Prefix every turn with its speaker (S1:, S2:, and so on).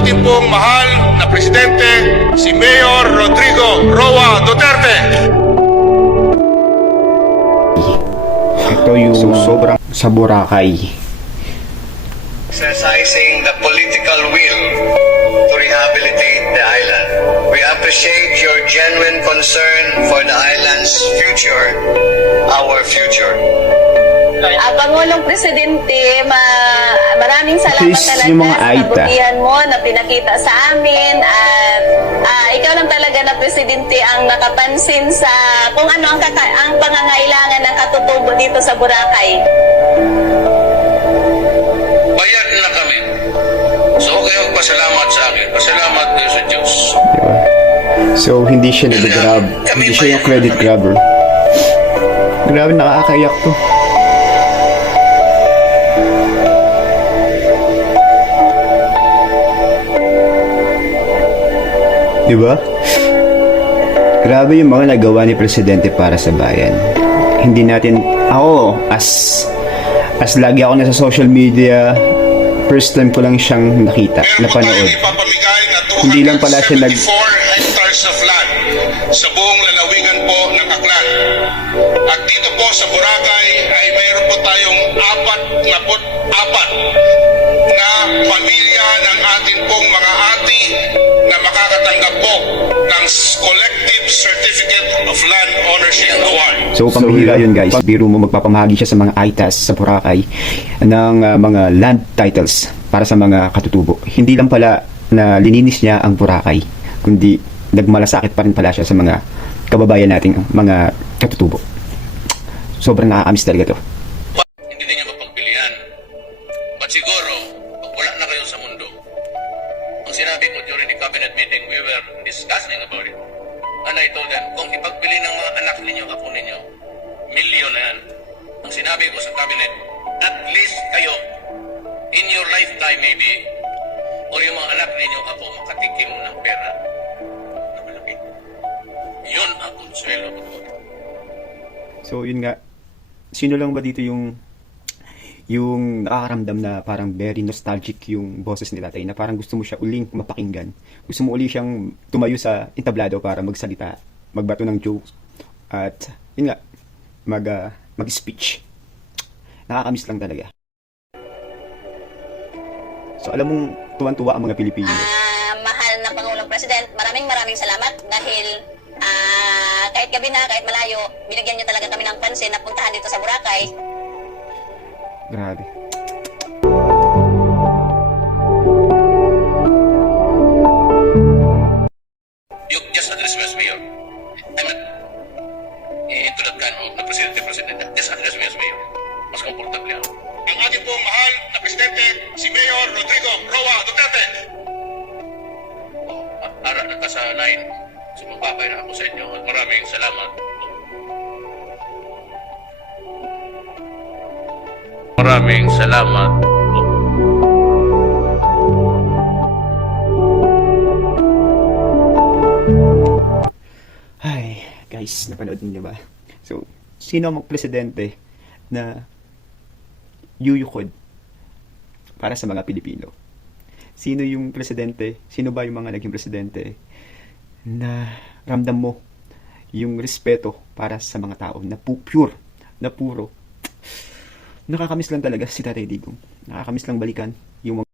S1: ating pong mahal na presidente, si Mayor Rodrigo Roa Duterte.
S2: Ito yung sobrang sa Boracay.
S3: exercising the political will to rehabilitate the island. We appreciate your genuine concern for the island's future, our future.
S4: Ah, Pangulong Presidente, ma- maraming salamat
S2: Please,
S4: talaga
S2: yung mga
S4: sa
S2: Aita.
S4: kabutihan mo na pinakita sa amin at ah, ikaw lang talaga na Presidente ang nakapansin sa kung ano ang, kaka- ang pangangailangan ng katutubo dito sa Boracay.
S3: Bayad na kami. So, kayo magpasalamat sa akin. Pasalamat kayo sa Diyos.
S2: Diba? So, hindi siya nag-grab. Hindi siya yung credit grabber. Grabe, nakakayak to. Diba? Grabe yung mga nagawa ni Presidente para sa bayan. Hindi natin, ako, as, as lagi ako nasa social media, first time ko lang siyang nakita, napanood. Hindi lang pala siya nag-
S1: 274 hectares of land sa buong lalawigan po ng Aklan. At dito po sa Boracay po tayong apat na po apat na pamilya ng ating pong mga ati na makakatanggap po ng Collective Certificate of Land Ownership Award.
S2: So, pambihira yun guys. Biro mo magpapamahagi siya sa mga ITAS sa Boracay ng uh, mga land titles para sa mga katutubo. Hindi lang pala na lininis niya ang Boracay, kundi nagmalasakit pa rin pala siya sa mga kababayan nating mga katutubo. Sobrang nakakamiss talaga to.
S3: Sinabi ko during the cabinet meeting, we were discussing about it. And I told them, kung ipagpili ng mga anak ninyo, apo ninyo, milyon na yan. Ang sinabi ko sa cabinet, at least kayo, in your lifetime maybe, or yung mga anak ninyo, apo, makatikim ng pera na malaki. Yun ang konsuelo ko.
S2: So, yun nga. Sino lang ba dito yung yung nakakaramdam na parang very nostalgic yung boses ni tatay na parang gusto mo siya uling mapakinggan. Gusto mo uli siyang tumayo sa entablado para magsalita, magbato ng jokes at yun nga, mag, ah, mag-speech. Nakakamiss lang talaga. So alam mong tuwan-tuwa ang mga Pilipino.
S4: Ah, mahal na Pangulong President, maraming maraming salamat dahil ah, kahit gabi na, kahit malayo, binigyan niyo talaga kami ng pansin na puntahan dito sa Boracay.
S2: Grabe.
S3: You just address me as mayor. I mean, into that kind of na presidente president. Just address me as mayor. Mas komportable ako.
S1: Ang ating pong mahal na presidente, si Mayor Rodrigo Roa Duterte.
S3: Oh, ara na ka sa line. Sumababay na ako sa inyo at maraming salamat. Maraming salamat.
S2: Ay, guys, napanood niyo ba? So, sino ang presidente na yuyukod para sa mga Pilipino? Sino yung presidente? Sino ba yung mga naging presidente na ramdam mo yung respeto para sa mga tao na pu- pure, na puro nakakamiss lang talaga si Tatay Digong. Nakakamiss lang balikan yung mga